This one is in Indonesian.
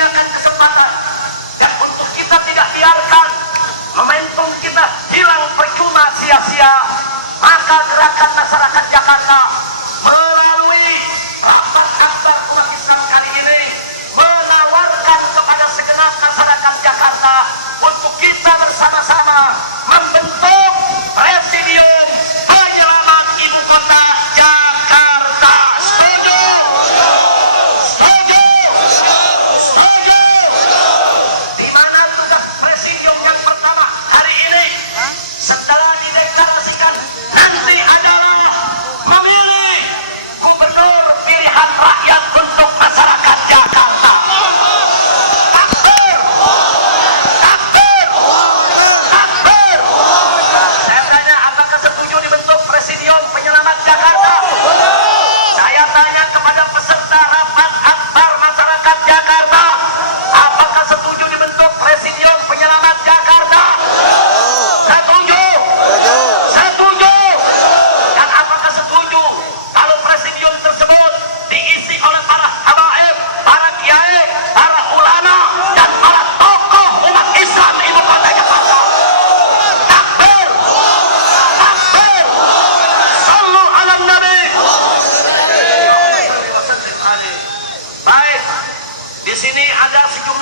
menyia-nyiakan kesempatan dan untuk kita tidak biarkan momentum kita hilang percuma sia-sia, maka gerakan masyarakat Jakarta melalui rapat akbar umat Islam kali ini menawarkan kepada segenap masyarakat Jakarta untuk kita bersama-sama membentuk presidium penyelamat ibu kota Jakarta. Setuju? Setuju? Setuju? Di mana tugas presidium yang pertama hari ini setelah dideklarasikan nanti adalah memilih gubernur pilihan rakyat untuk masyarakat Jakarta. Takbir! Takbir! Takbir! Saya tanya, apakah setuju dibentuk presidium penyelamat Jakarta? Saya tanya kepada peserta rapat akbar masyarakat Jakarta, apakah setuju dibentuk presidium penyelamat Jakarta? Setuju? Setuju? Dan apakah setuju kalau presidium tersebut diisi oleh para habaib, para kiai,